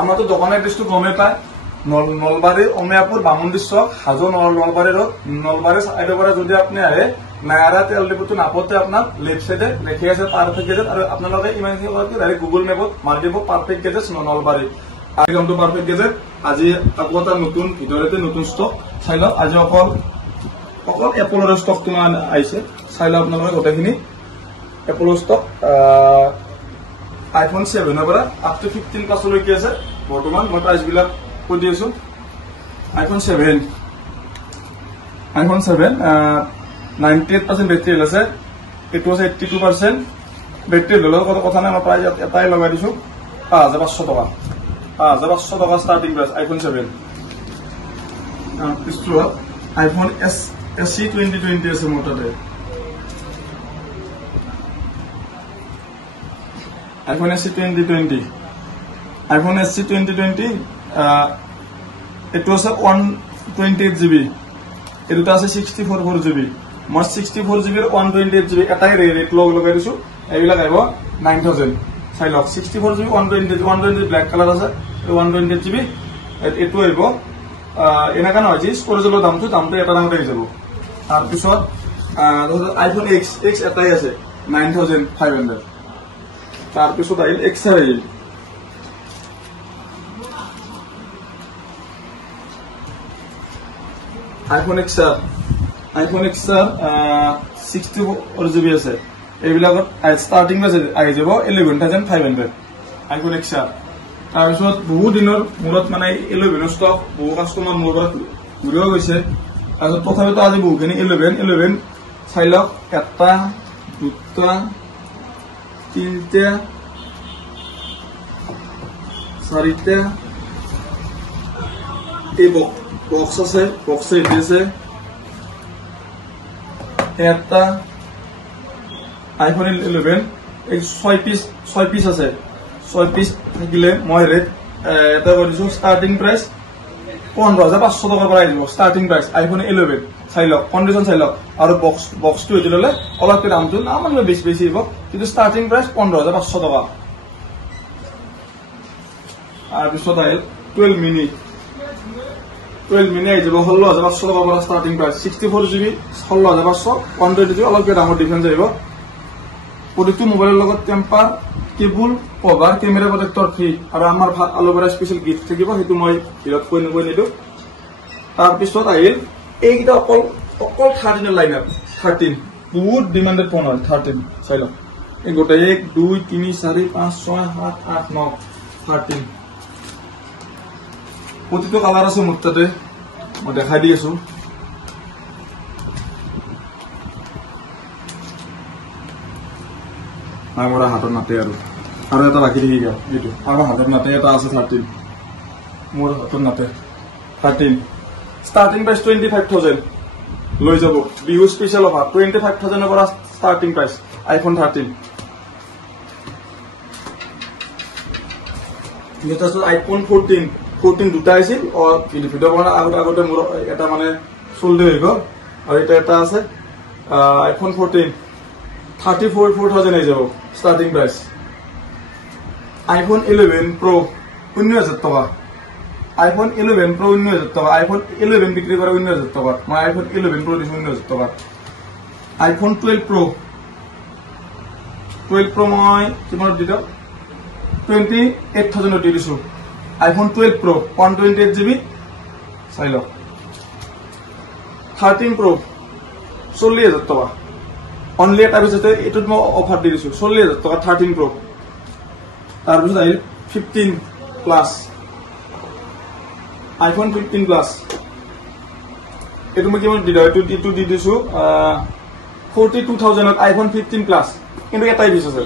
আমাৰ তো দোকানেৰ এড্ৰেসটো গমে পায় নলবাৰী অমিয়াপুৰ বামুণ্ডী চক হাজো নলবাৰী ৰোড নলবাৰী সাইডৰ পৰা যদি আপুনি আহে নায়াৰা তেল ডিপুটো নাপতে আপনার লেফট সাইডে লেখি আছে পারফেক্ট গেজেট আর আপনারা ইমানখিনি ডাইরেক্ট গুগল মেপত মারি দিব পারফেক্ট গেজেট নলবাৰী একদমটো পাৰফেক্ট গেজেট আজি আকৌ এটা নতুন ভিতৰতে নতুন স্টক চাই লওক আজি অকল এপলৰ স্টক তোমাৰ আহিছে চাই লওক আপোনালোকে গোটেইখিনি এপলৰ স্টক iPhone 7 পৰা আপ টু 15 প্লাস লৈকে আছে বৰ্তমান মই প্ৰাইস বিলাক কৈ দি আছো iPhone 7 98% বেটাৰি আছে এটো আছে 82% বেটাৰি ললৰ কথা নাই মই প্ৰাইস এটাই লগাই দিছো 5500 টকা 5500 টকা স্টার্টিং প্রাইস iPhone 7 পিছটো iPhone SE 2020 আছে মোটাতে iPhone SE 2020 iPhone SE 2020 এটো আছে 128GB এটো আছে 64GB মই 64GB এর 128GB এটাই রেট লগাই দিছো এইবিলাক আইব 9000 চাই লওক 64GB 120 ব্ল্যাক কালার আছে 128GB এটো আইব এনাকা নহয় যে স্টোৰেজৰ দামটো এটা দামতে হৈ যাব তাৰ পিছত iPhone X এটাই আছে 9500 তার পিছত আইল XR আইল iPhone XR 64GB আছে এইবিলাকত স্টার্টিং প্রাইস আহি যাব 11500 iPhone XR তাৰপিছত বহু দিনৰ মূৰত মানে 11 ষ্টক বহু কাস্টমাৰ মোৰ পৰা ঘূৰিও গৈছে তাৰপিছত তথাপিতো আজি বহুখিনি 11 চাই লওক এটা দুটা তিনটা চাৰিটা এই বক্স আছে বক্সে দিছে এটা iPhone 11 এই 6 পিস আছে 6 পিস থাকিলে মই রেট এটা কৰিছো স্টাৰ্টিং প্ৰাইস 15500 টাকা পৰা আহিব স্টাৰ্টিং প্ৰাইস iPhone 11 চাই লওক কন্ডিশন চাই লওক আৰু বক্সটো এটি ললে অলপ দামটো নামান বেছি হ'ব কিন্তু স্টার্টিং প্রাইস 15500 টাকা আর পিছত আহিল 12 মিনি আহি যাব 16500 টাকা পৰা স্টাৰ্টিং প্ৰাইস 64GB 16500 120GB অলপ দামৰ ডিফারেন্স আহিব প্রত্যেকটো মোবাইলের লগত temper cable cover camera protractor free আর আমার আলোবেরা স্পেশাল গিফট থাকিব হেতু মই ভিডিওত কৈ নিদো তার পিছত আহিল এইটা অকল 13 লাইন আপ 13 বহুত ডিমান্ডেড ফোন হয় 13 চাই লওক এই গোটে 1 2 3 4 5 6 7 8 9 13 প্রতিটো কালার আছে মোৰ তাতে মই দেখাই দি আছো আমাৰ হাতত নাতে আৰু এটা ৰাখি দিবি গা এইটো আমাৰ হাতত নাতে এটা আছে 13 মোৰ হাতত নাতে 13 স্টাৰ্টিং প্ৰাইস 25000 লৈ যাব বিহু স্পেশাল অফাৰ 25000 পৰা স্টার্টিং প্রাইস iPhone 13 এটা আছে iPhone 14 দুটা আছিল আর ভিডিও বনা আগতে মোৰ এটা মানে চলদে হৈ গল আৰু এটা আছে iPhone 14 34,000 আই যাব স্টার্টিং প্রাইস iPhone 11 Pro 19000 টাকা iPhone 11 Pro 19000 টাকা iPhone 11 বিক্রি করে 19000 টাকা মই iPhone 11 Pro দিছো 19000 টাকা iPhone 12 Pro মই কিমান দিছো 28000 দি দিছো iPhone 12 Pro 128GB চাই লওক 13 Pro 40000 টাকা অনলি এটা পিছতে এটুত মই অফার দি দিছো 40000 টাকা 13 Pro তার পিছত আহিল 15 প্লাস iPhone 15 প্লাস এটু মই কিমান দি দিছো 42000 ত iPhone 15 প্লাস কিন্তু এটাই পিছ আছে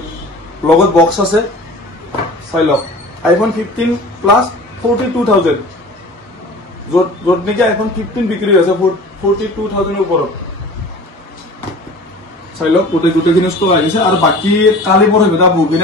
লগত বক্স আছে চাই লওক iPhone 15 প্লাস 42000 যত নেকি iPhone 15 বিক্রি আছে 42000 এর উপৰত চাই লওক গোটেইখিনি ষ্টক আহিছে আৰু বাকি কালি পৰহি এটা বহুখিনি